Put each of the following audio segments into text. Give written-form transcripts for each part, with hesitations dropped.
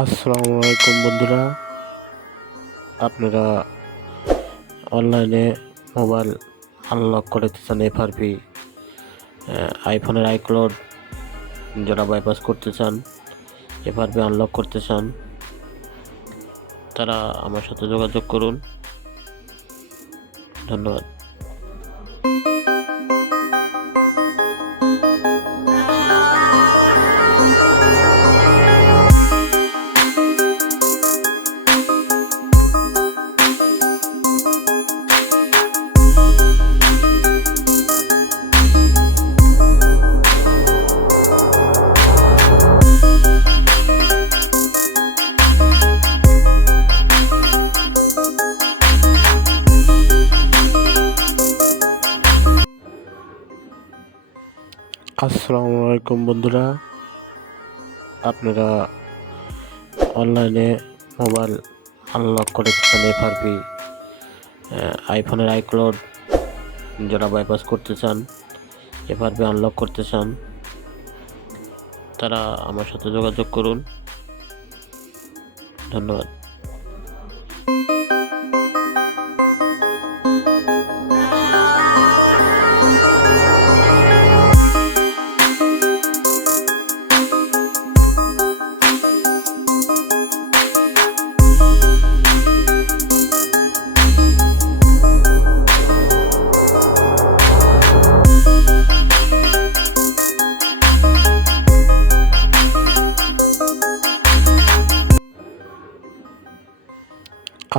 আসসালামু আলাইকুম বন্ধুরা, আপনারা অনলাইনে মোবাইল আনলক করতে চান। এফআরপি আইফোনের আইক্লাউড যারা বাইপাস করতে চান, এফআরপি আনলক করতে চান, তারা আমার সাথে যোগাযোগ করুন। ধন্যবাদ। আসসালামু আলাইকুম বন্ধুরা, আপনারা অনলাইনে মোবাইল আনলক করতে চান। এফআরপি আইফোনের আইক্লাউড যারা বাইপাস করতে চান, এফআরপি আনলক করতে চান, তারা আমার সাথে যোগাযোগ করুন। ধন্যবাদ।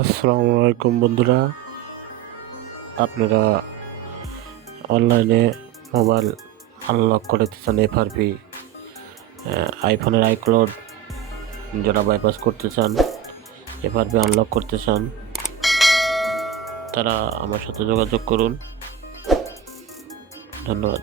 আসসালামু আলাইকুম বন্ধুরা, আপনারা অনলাইনে মোবাইল আনলক করতে চান। এফআরপি আইফোনের আইক্লাউড যারা বাইপাস করতে চান, এফআরপি আনলক করতে চান, তারা আমার সাথে যোগাযোগ করুন। ধন্যবাদ।